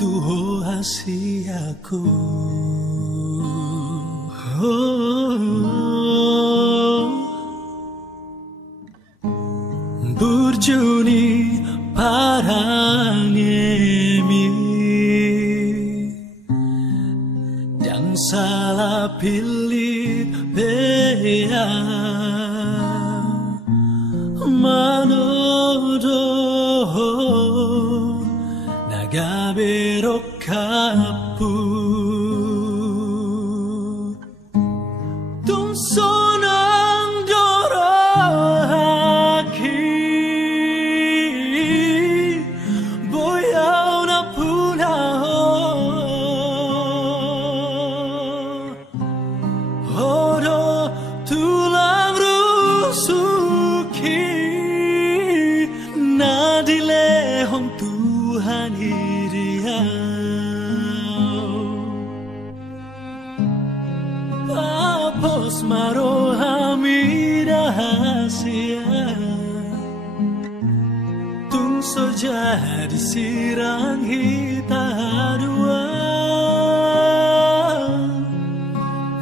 tuho hasiaku. Burjuni parangemi dan salah pilih bea manodo naga berokapu tung sonang doraki boyau na punaho hodo tulang rusuki nadile hong Tuhan Apos marohami rahasia tungso jadi sirang kita dua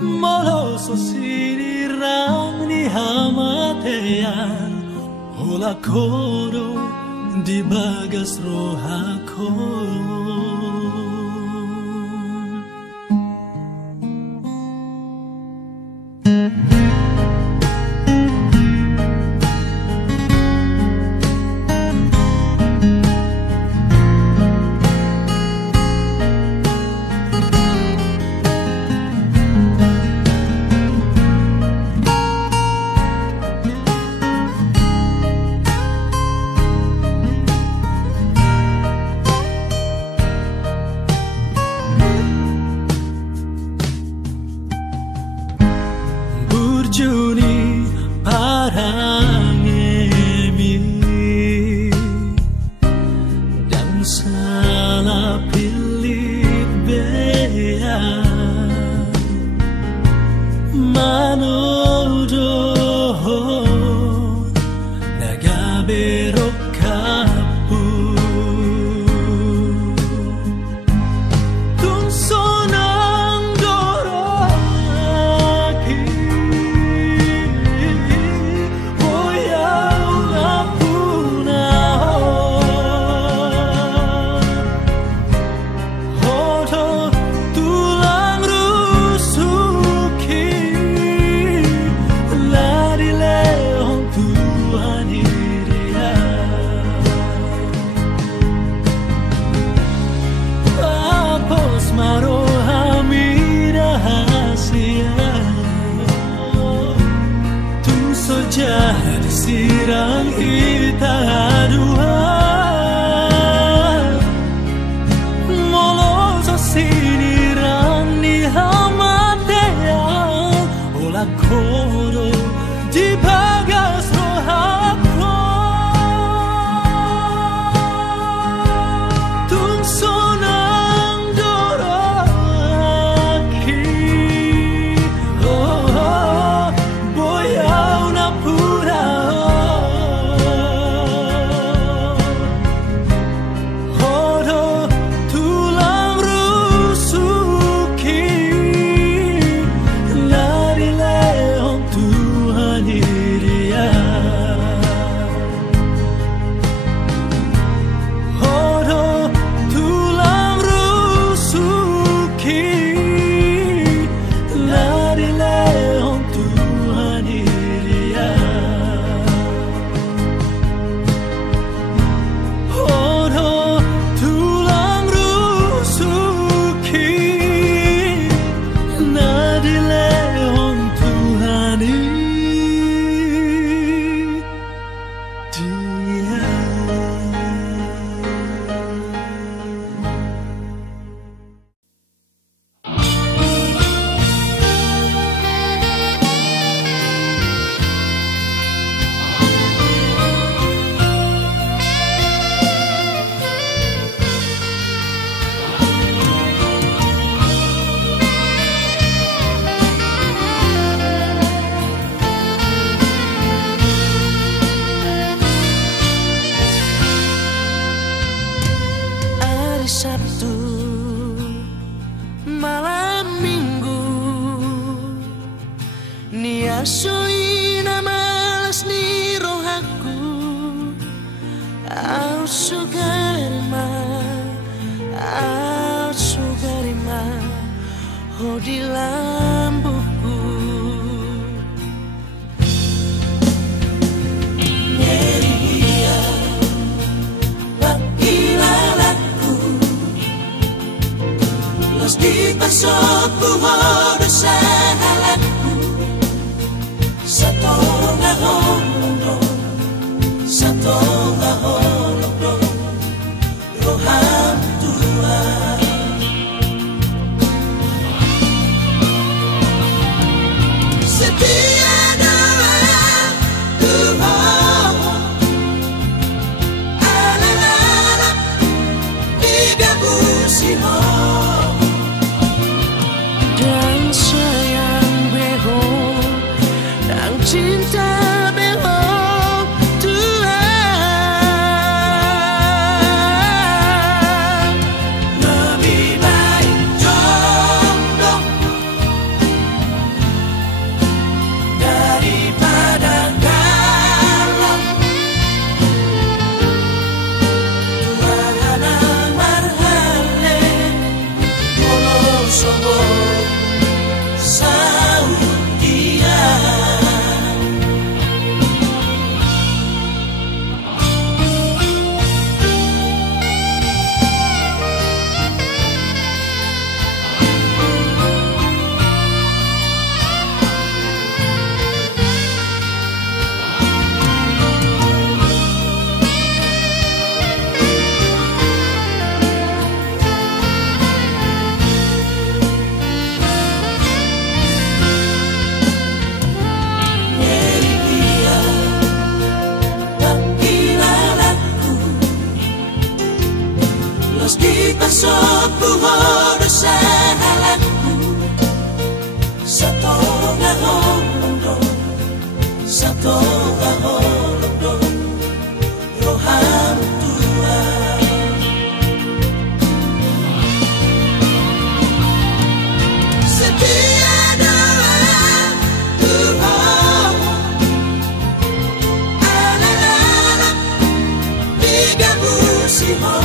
moloso sinirang ni hamatean hola koro di bagas rohako. Juni parangemi dan salah pilih bea manodo naga berokapu tung sonang doraki jadi sirang kita dua moloso sinirang ni hamatean ola koro di bagas rohako tung sonang doraki boyau na Tuhan Nasoina malas ni rohaku au sugarima ho di lambuku Neria pakilalaku los di pasoku hodo sahalatku satonga holondo roham Tuhan setia doa Tuhan ala-ala tiga musiho dan sayang beho dan cinta beho Tuhan lebih baik jodoh daripada galau Tuhan marhale monosobo saudia Sopu hodo sahalatku satonga holondo roham Tuhan setia doa Tuhan ala-ala tiga musiho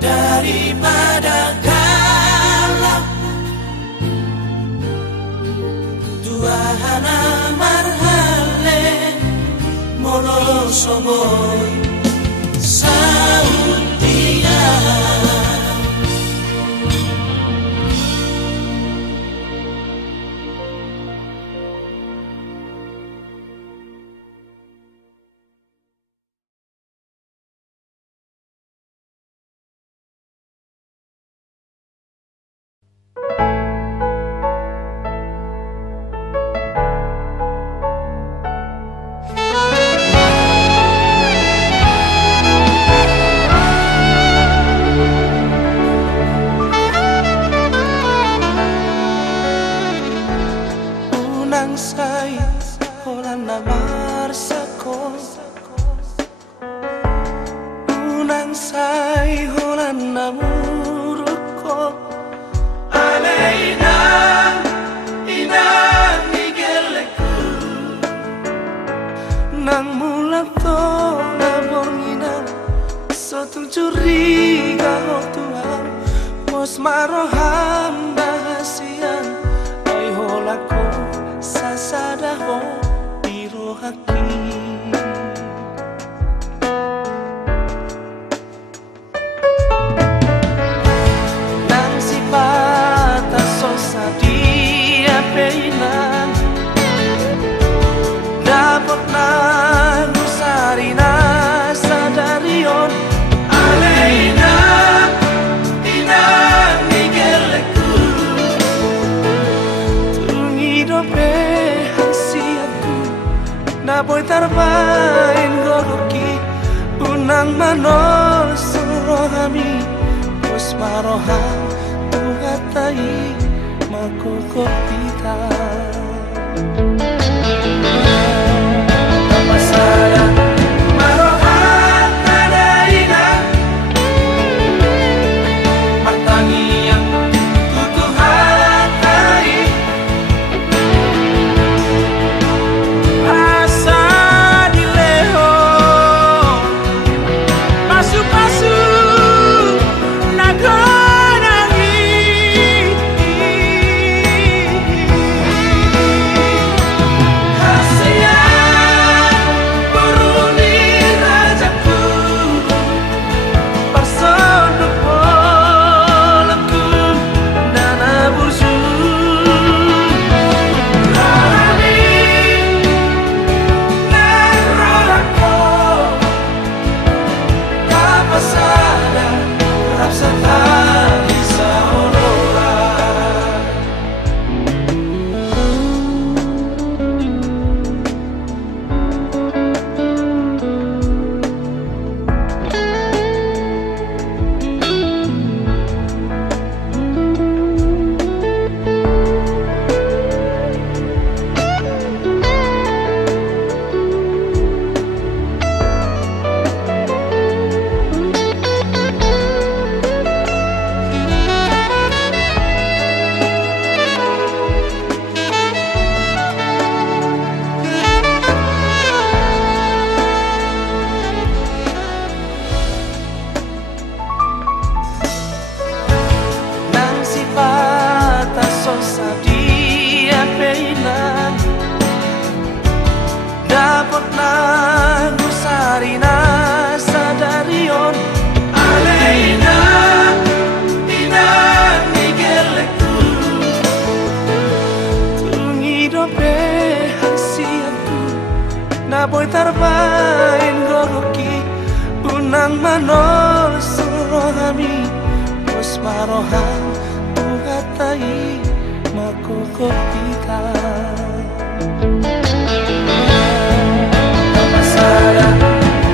daripada galau Tuhan marhale monosoboy saudia Marohan bahasian ay holako sasadaho dirohaki nang sipata sosa dia peinan marohan tuhatai makoko kita Masaya marohan tadaina matangi yang tutuhatai asa dileho pasu-pasu nagonangi Hasian beruni rajaku Personduk polemku Nana bursu Rarani Nerorako Kapasada Rapsata Isa Aurora Nang sifata sosa dia peinan Dapat nang usarina sadarion Aleina ina nigeleku Tungidope hasianku Naboy tarbain goroki Unang manol surohami Pos marohan tuhatai makoko kita Masaya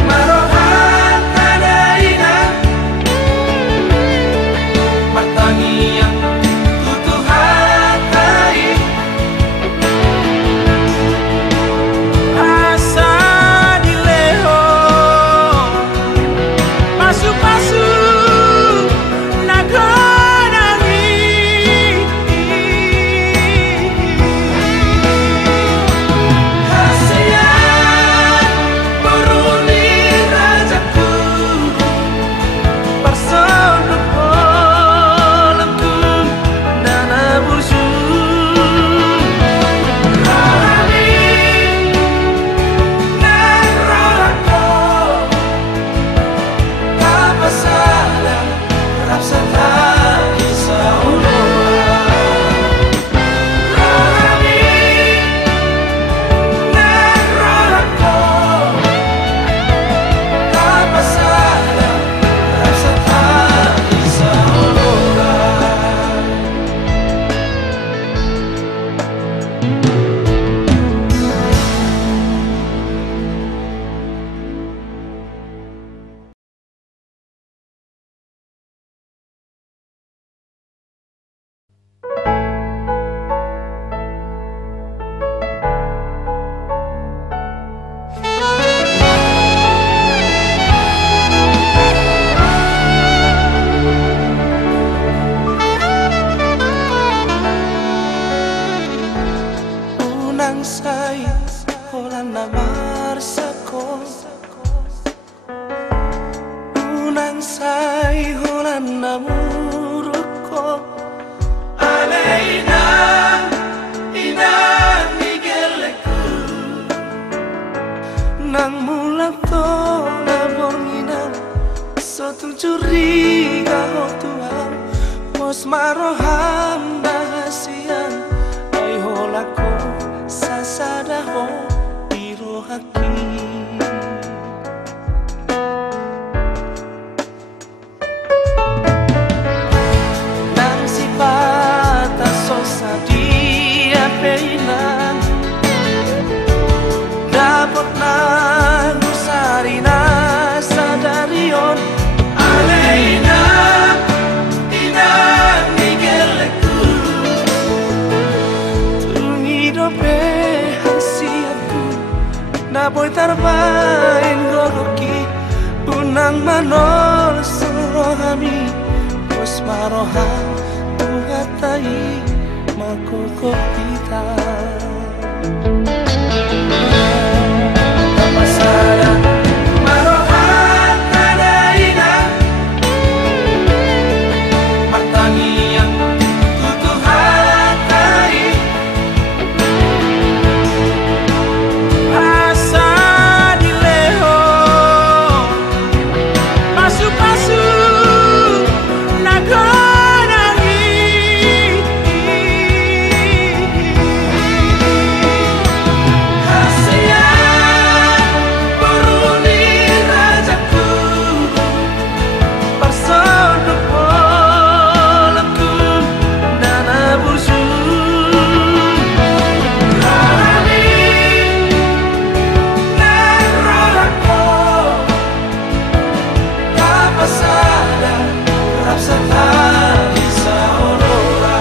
marohan tadaina matangi yang tutuhatai asa dileho pasu-pasu nagonangi Hasian beruni rajaku Personduk polemku Nana bursu Rarani Nerorako Kapasada Rapsata Isa Aurora Rarani Nerorako Kapasada Rapsata Isa Aurora Unang say holan namar sako Unang say holan namuruko Aleina ina nigeleku Nang mulang to nabornginan Sotung curiga ho Tuhan Pos marohan bahasian Ay holako sasadaho irohaki Nang sifata sosa dia peinan Dapat nang usarina sadarion Aleina marohan tuhatai makoko kita Masada marohan tadaina pertanian tutuhatai asa dileho pasu-pasu nagonangi hasian beruni rajaku personduk polemku dana bursu Rani narolako kapasada rapsatali saorora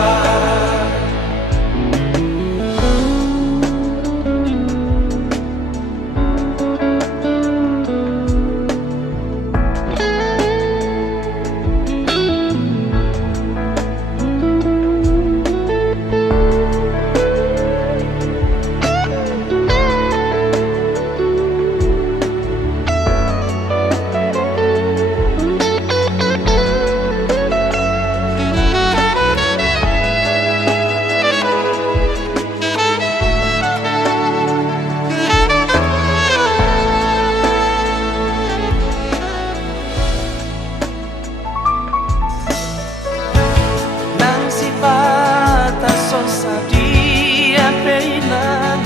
nang sifata sosa dia peinan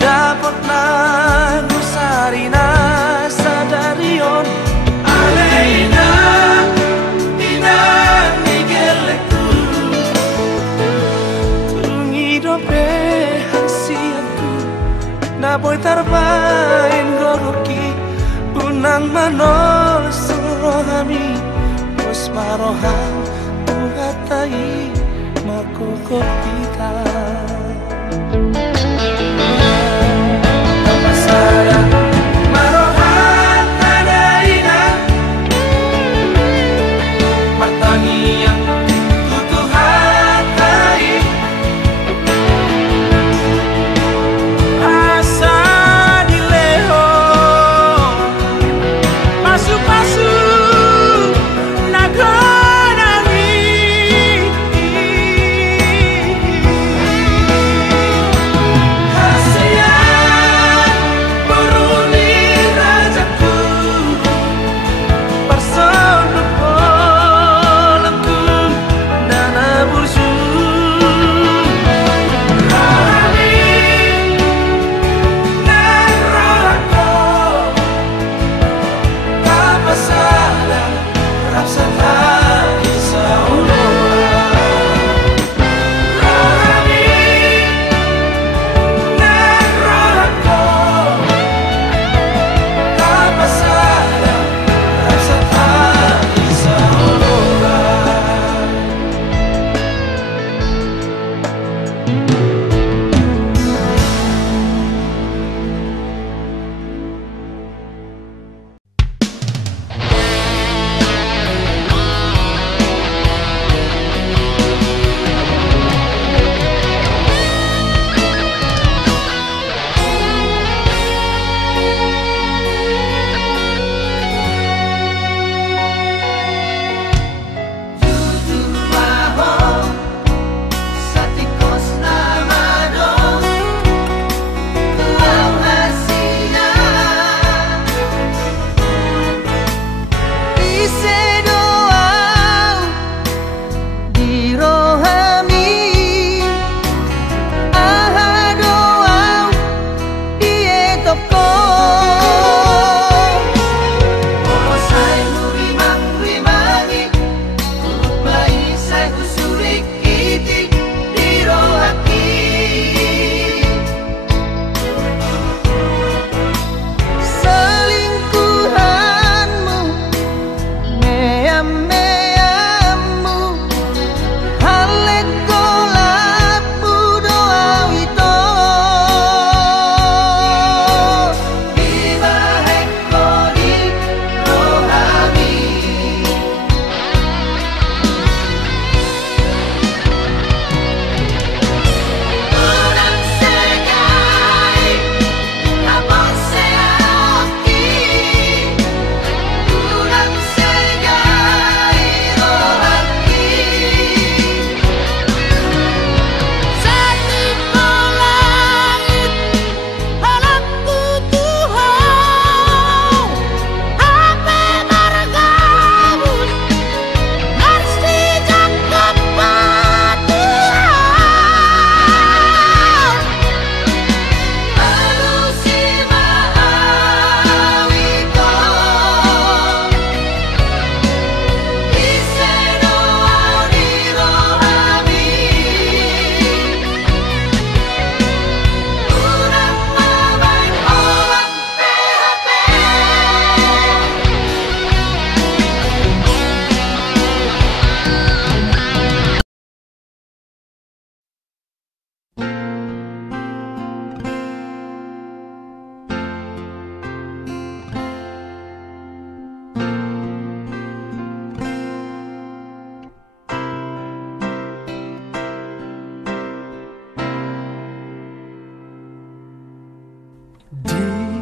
dapat nagusarina sadarion aleina ina nigeleku tungidope hasiatku na boy tarbain goroki unang manol surohami Os marohan tuhatai makoko kita Masada marohan tadaina pertanian tutuhatai asa dileho pasu-pasu nagonangi hasian beruni rajaku personduk polemku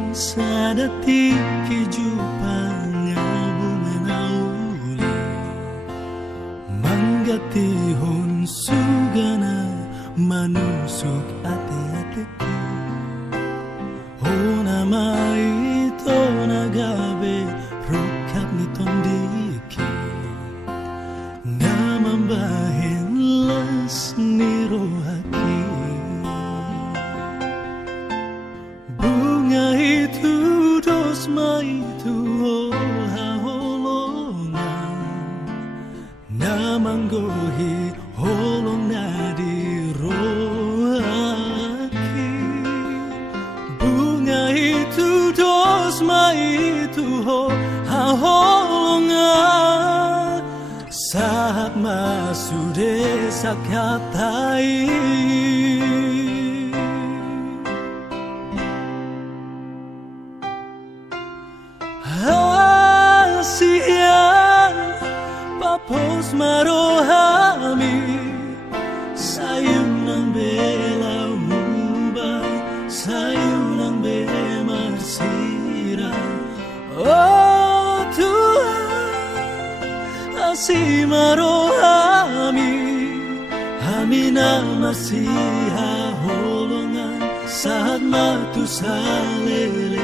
Sadati kehidupannya bunga uli Manggatihon sugana manusuk ate-ateki Hona mai to nagabe rukat ni tondiki Namambahin las ni rohaki Bunga itu dosma itu haholongan Namanggohi holong nadi rohaki Bunga itu dosma itu haholongan Saat masuk desa katai Siang papos marohami sayung nang bela mubay sayung nang bema sira oh Tuhan asih marohami hamina masiha holongan saat matu salelena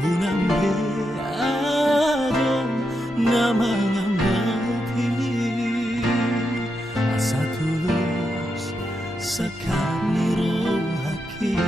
unang nama ngambati asa tulus sakani rohaki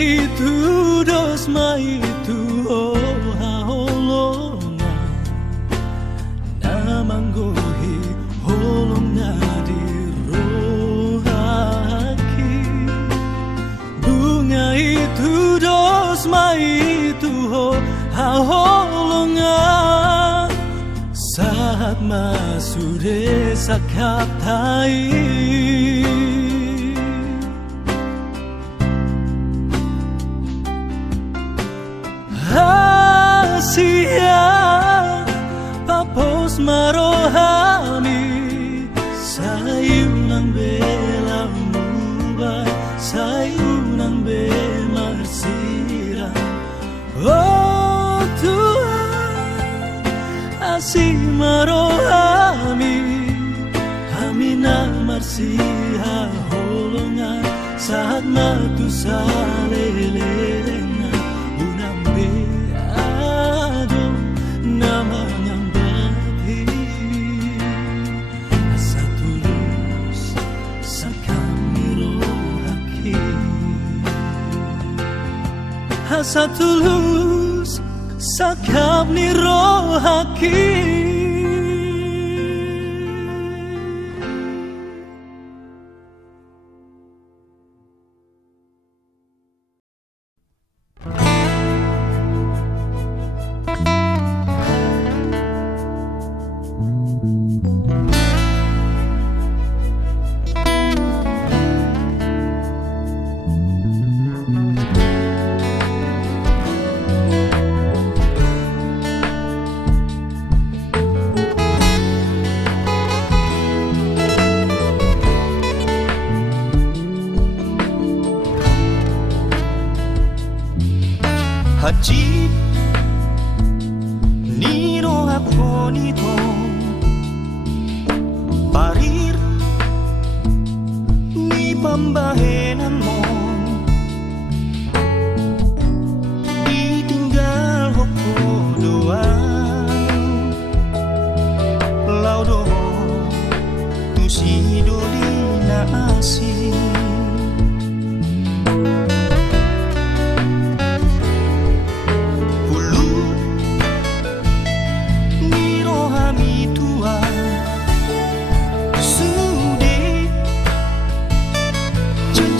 itu dosma itu oh haholongan namanggohi holong nadi rohaki bunga itu dosma itu oh haholongan saat masuk desa katai Siang papos marohami sayung nang bela mubay sayung nang bema sira oh Tuhan asih marohami hamina marsiha holongan saat matu salelena nama ngambati asa tulus sakami rohaki asa tulus sakami rohaki Haji Nino Aponito Parir Ni pambahenan mo Ditinggal hoko doang Laudo Tusido di naasing Ni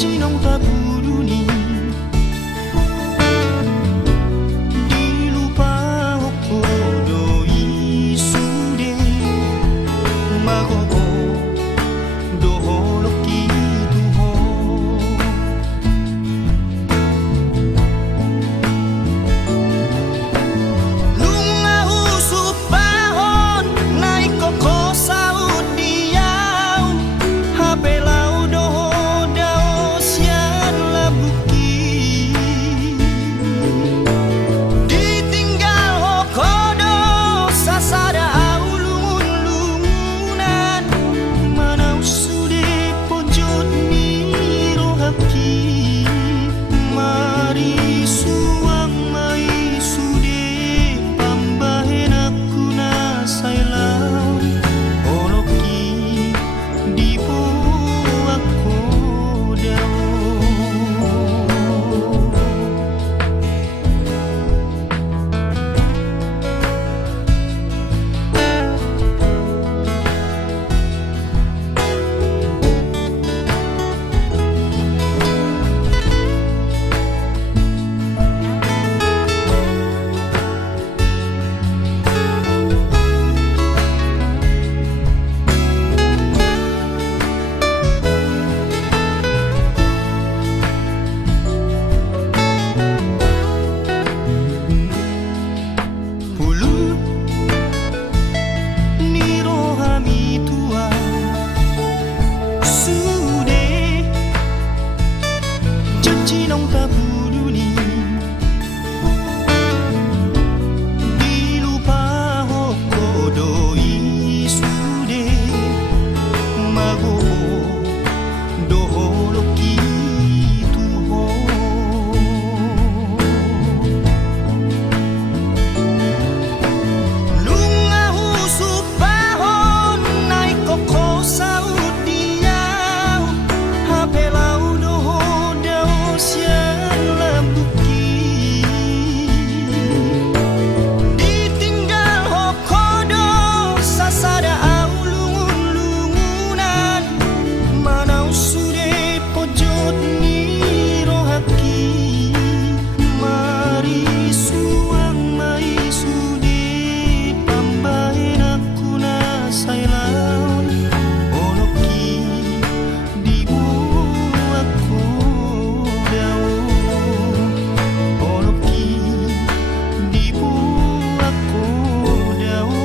janji nong tabuluni dilupa hoko doi sude magogo doholo kitu ho lunga usupahon naik koko saud diau hapelau doho dao sian labuki ditinggal hokodo sasada aulungun lungunan manau sude pojot miro haki mari suang mai sude pambahen aku na sailau oloki di aku dao Hulu ni rohami tua sude janji nong tabuluni dilupa hoko doi sude mago doholo kitu ho lunga usupahon naik koko saud diau hapelau doho dao sian lambuki ditinggal hokodo sasada aulungun lungunan manau sude pojot niro haki mari suang mai sude pambahen aku na sailaun oloki di aku dao oloki di aku dao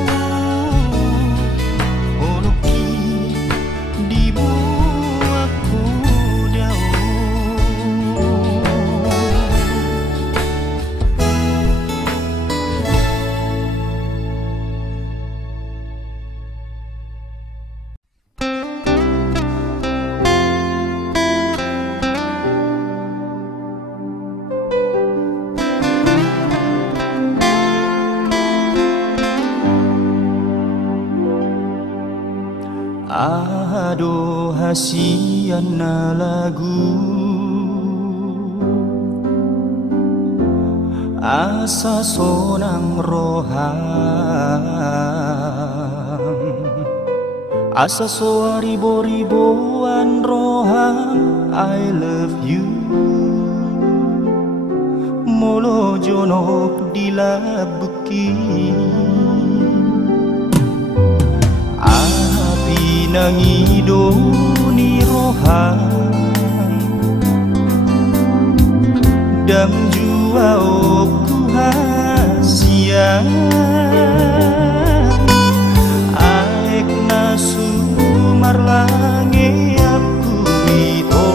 oloki di aku dao Ado hasian na lagu asa sonang roham asa soa ribo-riboan roham I love you molo jonop dilabuki api nangido ni roham dam jua oku hasia aek nasu marlange aku ito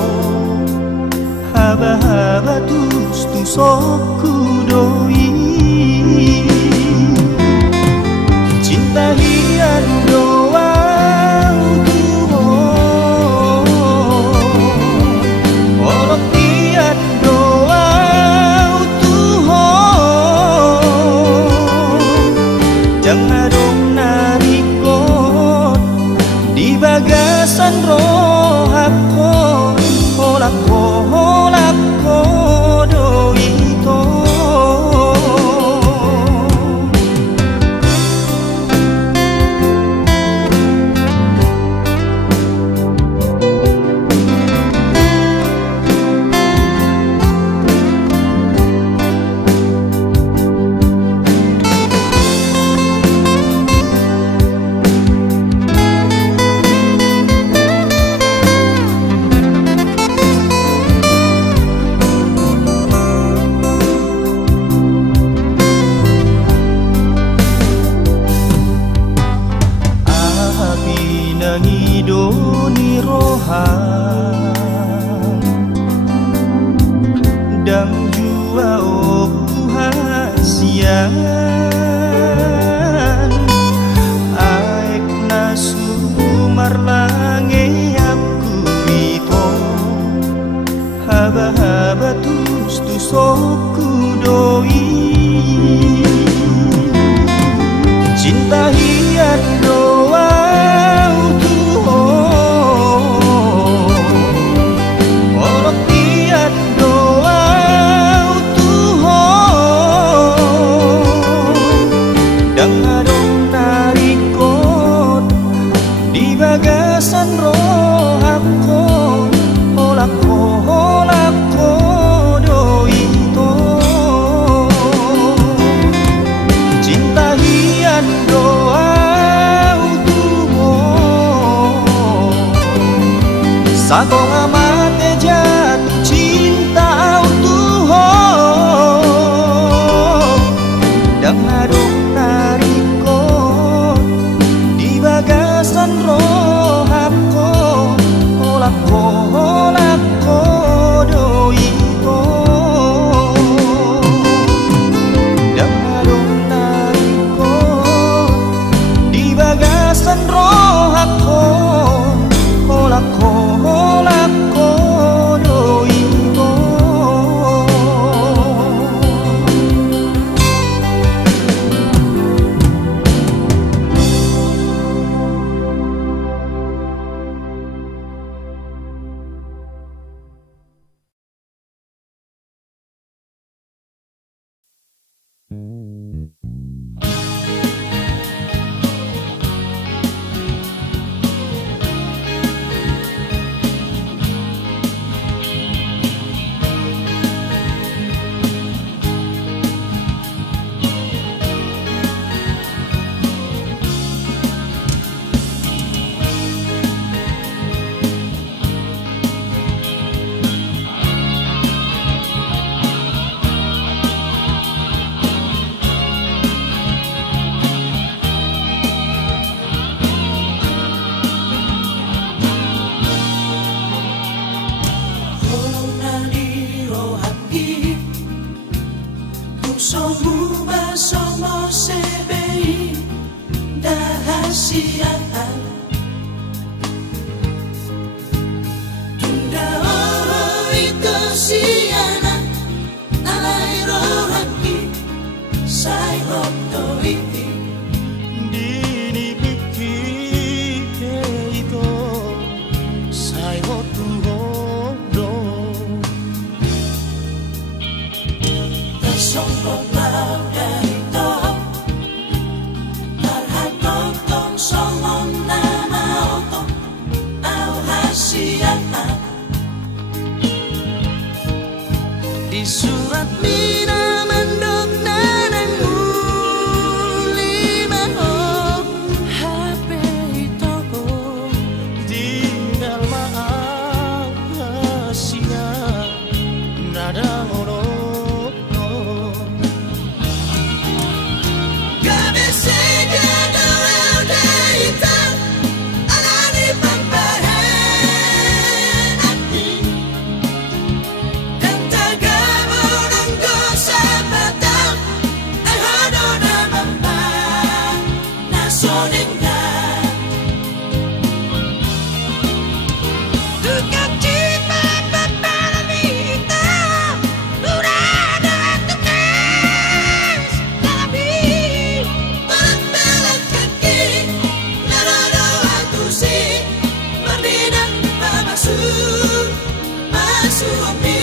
haba-haba tus oku doi cinta hian doang tuho olok hian doang tuho jangan dong narikot di bagasan rohako holako doi to sian aek nasu marlange aku itu haba-haba tus-tusoku doi cinta hiat doa utuh olok hiat doa utuh dangadong narikot di bagasan rohako olako doi to cinta hiat doa sakong amate jatuh cinta utuh dangadong narikot di bagasan rohako olako doi to dangadong narikot di bagasan rohako olako doi to di surat mina mandok nanangmu lima HP itu tinggal maaf hasia nada ngorok gak bisa gada udah hitam ala di pampahan hati dan tagabunang ko sa batang ay hado naman ba nasuning ka duka cita papalamita durada tukas labi balat-balat kaki narado aku si mardinan pamasuk masuk mi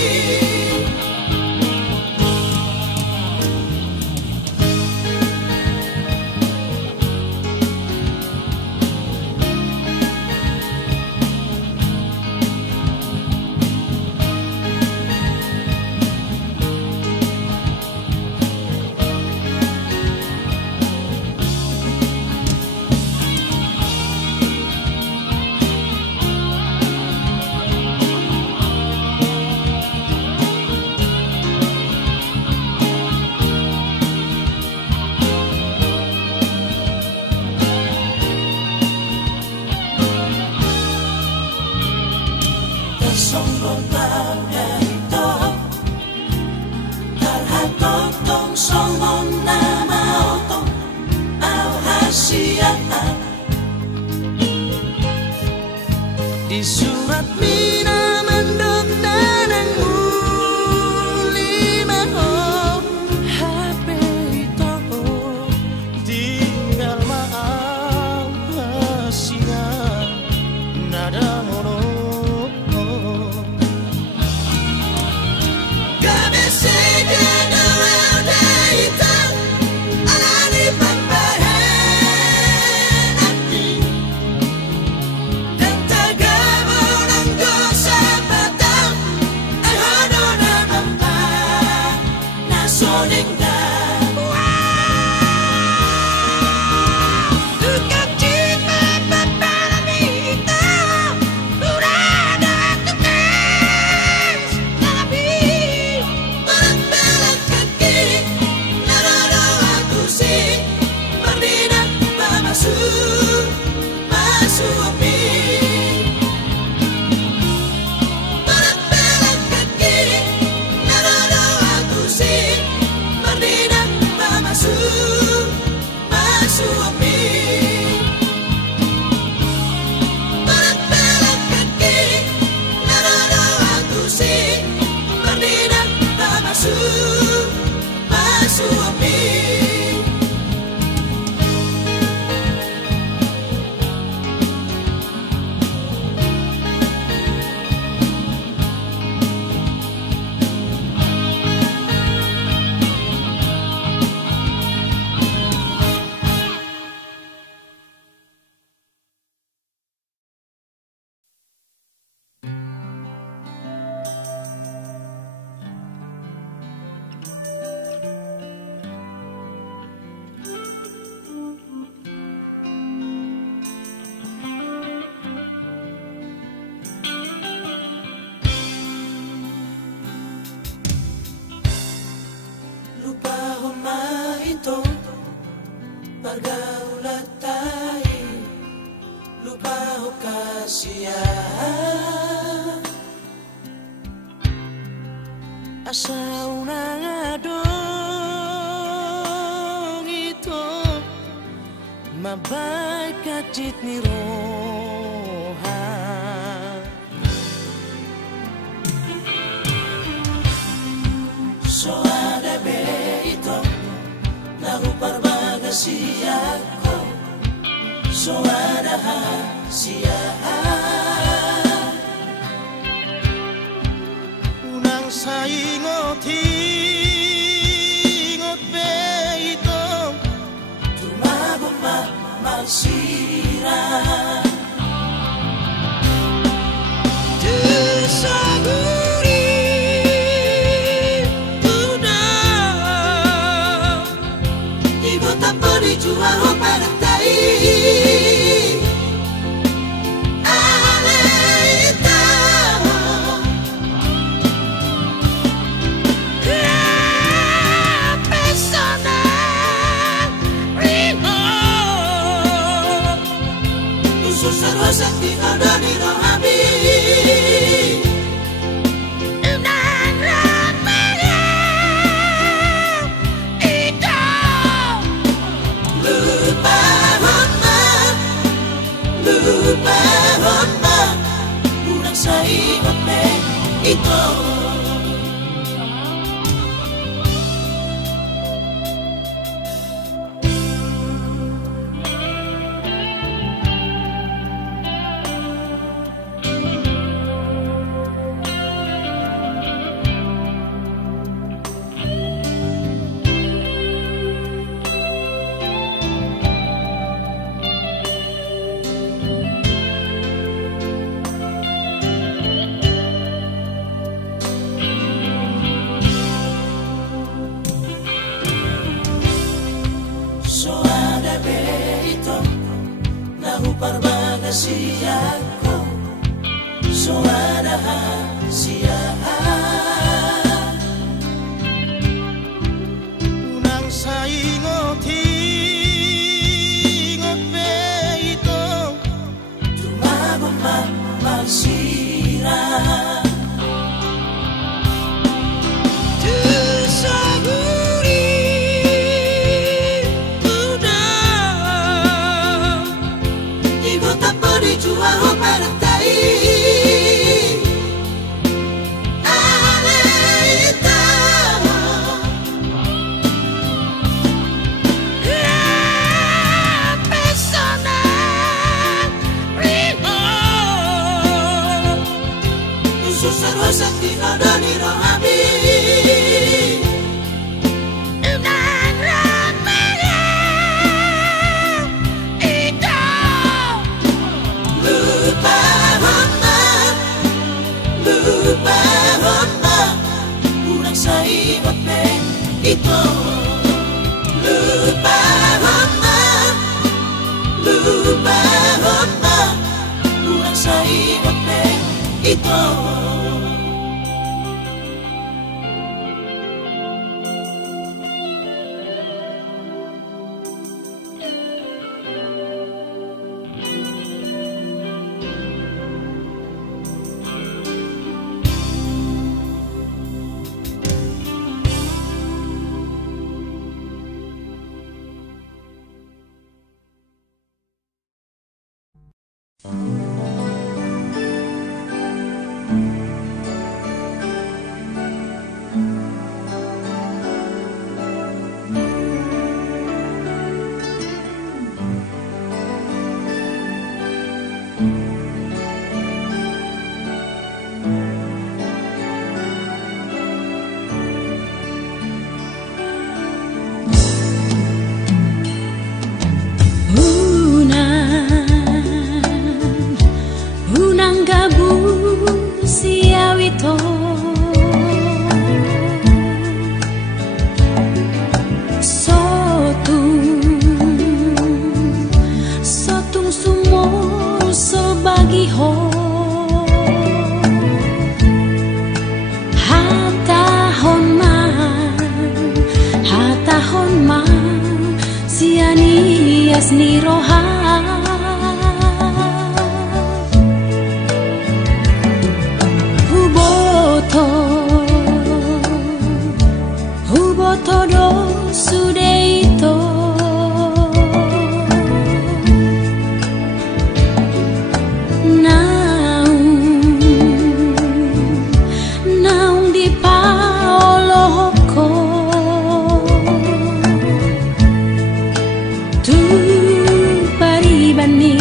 sombong dari to terhatok tong songong na di surat mina mendok nanang lima HP itu tinggal maaf hasilnya nada mono pergaulan tai lupa kasia asa unang adong itu mabay kacit ni roha so ada be itu nahuparbaga siyako so ada siya unang saingot hingot be ito tumabong magsira Desaguri udah ibu tak pernah jual pada tai Rosa tinggal dari rohabi Inang ramaya Ito Lupa honma Unang sa ingat me Ito Parbaga siyako so ada siya unang saingot hingot be ito tumabong magsira Jual pada tai Sakti Rodoni Rohami Inang Ramaya Ito Lupa Hona Urang sa iwat me Ito Lupa Hona Urang sa iwat me Ito Ni roha Huboto do sudeito Naung di paoloko Tu paribani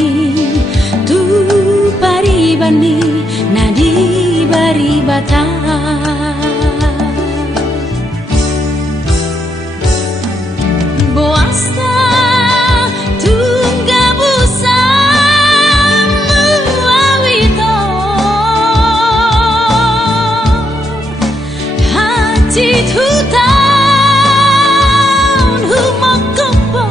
nadi baribata Boasta tungga busa muawito Hati tutan humokopo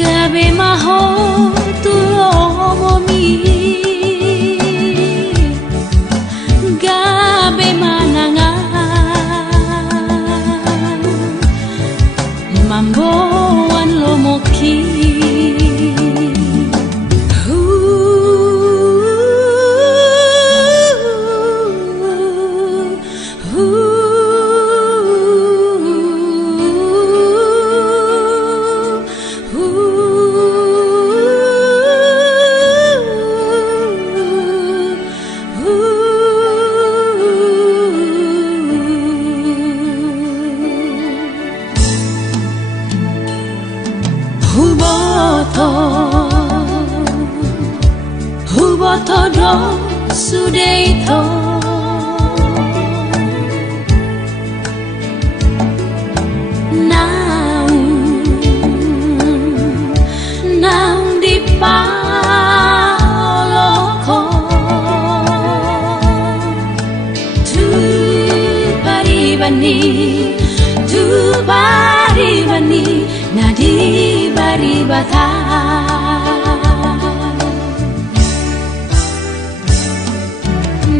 Gabe maho tuomomi Gabe manangan Mamboan lomoki Huboto do sudeito Naung di paoloko Tu paribani nadi baribata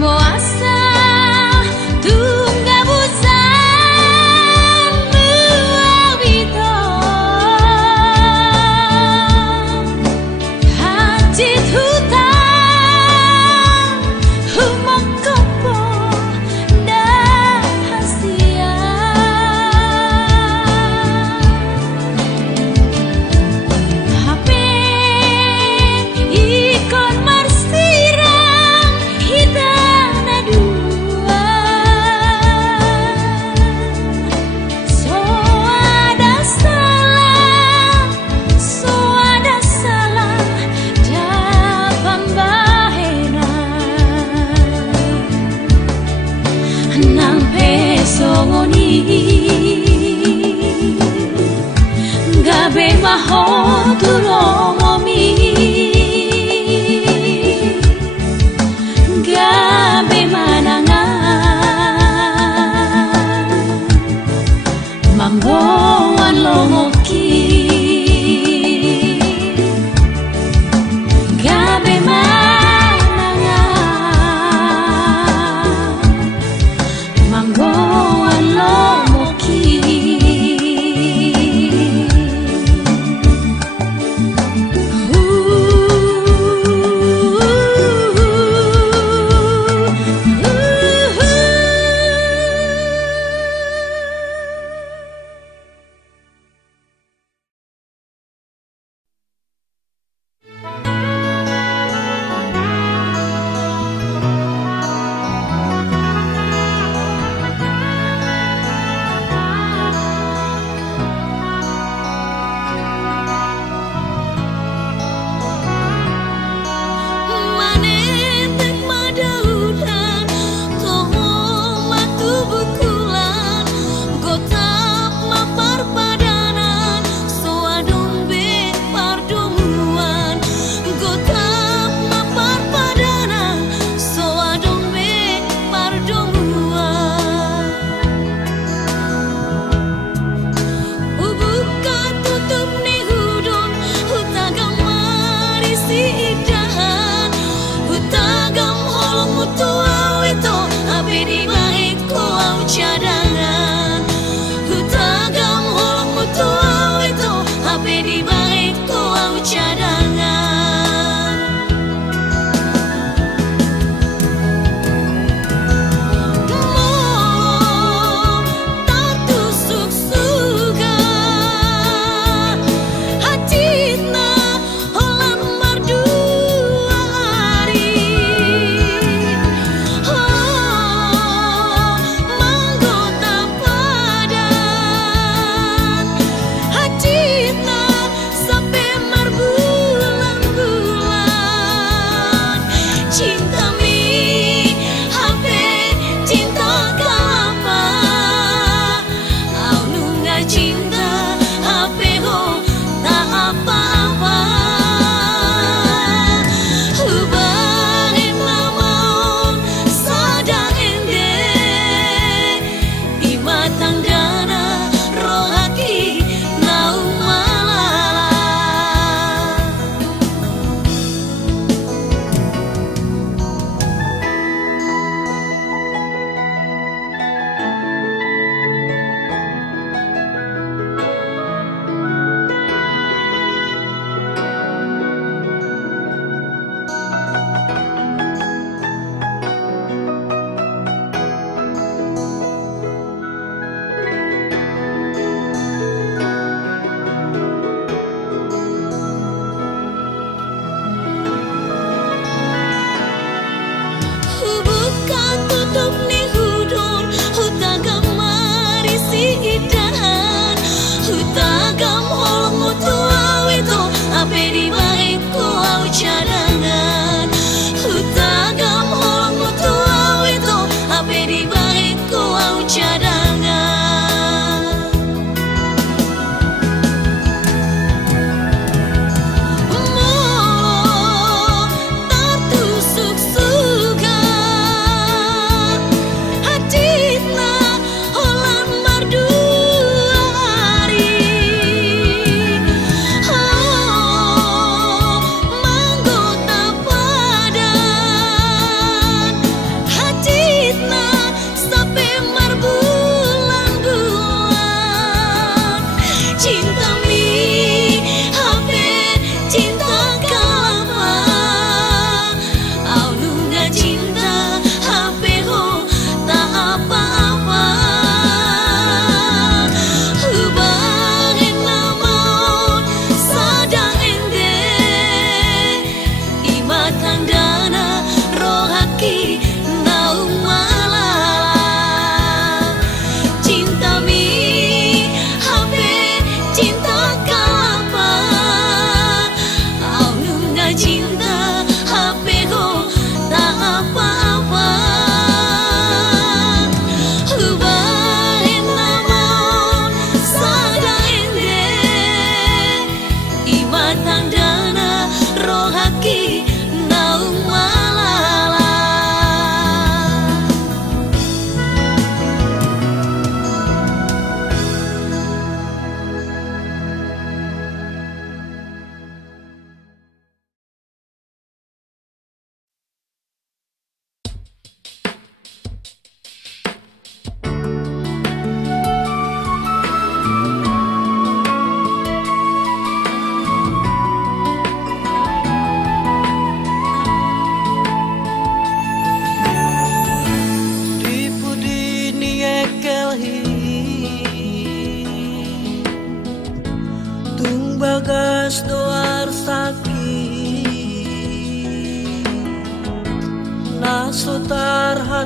Boasa tungga busa muawito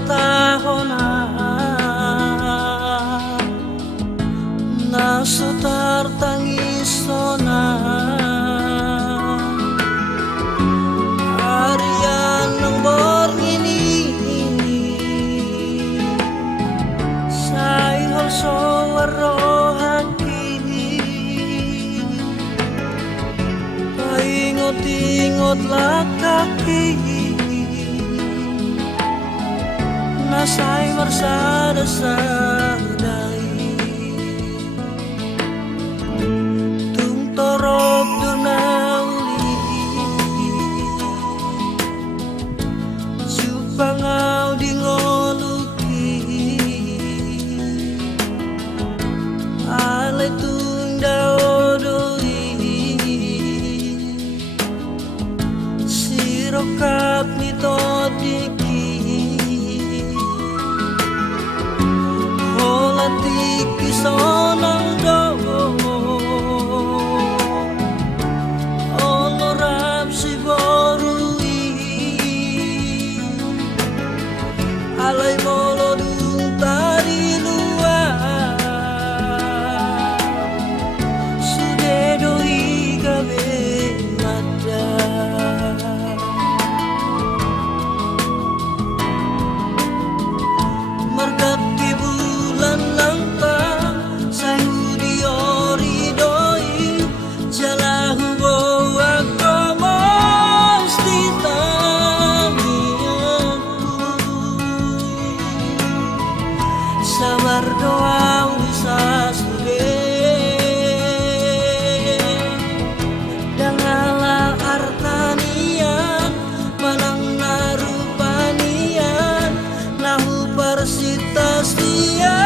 tahona nasutar tangisona harian ng borngini sa ihol so warohaki paingot-ingot lakaki nasay marsada sa dahi tung torop dunauli supangaw di ngoluki alay tung daodoi sirokap nito diki tiki sonang dogo oloram si borui alay molo dung tari luar sude doi gabe nada margat bulan langkah sayuri ori doi jalahu bawa komos di tangianku sabar doa bisa sude dangala artanian manang narupanian nahu persitas dia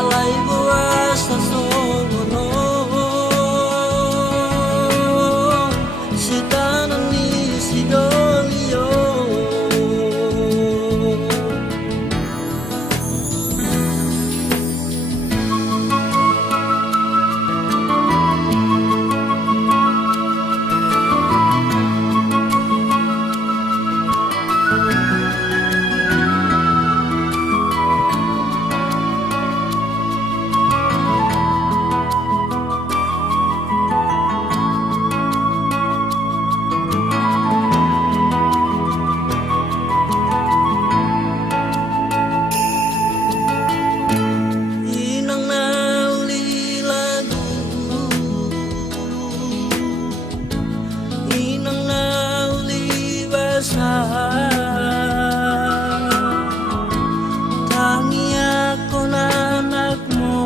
alay buas na songono si tanan ni si dolio tangi ako na anak mo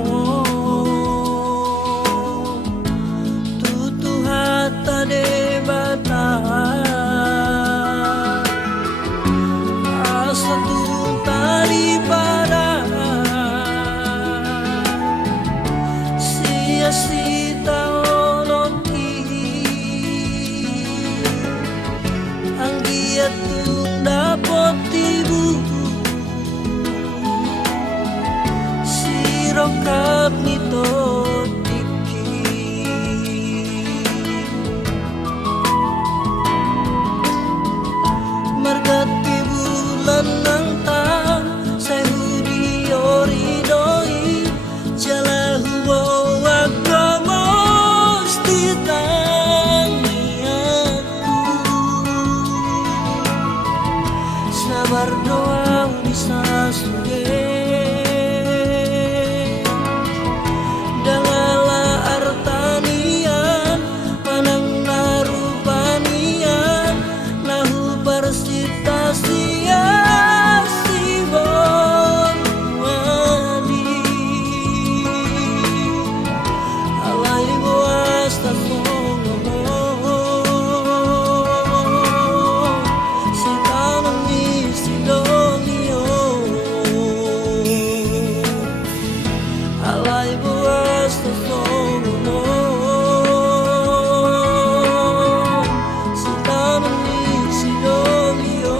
tutuhata de bata asa tuntari para sia-sita onoki ang giat dapat tibu sirokap nito tiki margati bulan ng tang sa hudi ori doi jalahu bawa komos di sabar doa bisa sude dangala artanian manang narupanian nahu persita sia si borwadi alay buas na songono si tanan ni si dolio alay buas na songono si tanan ni si dolio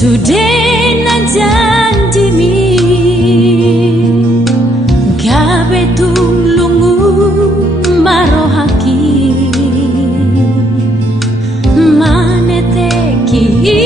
Sudah janji mi gabe tunglungu marohaki manete ki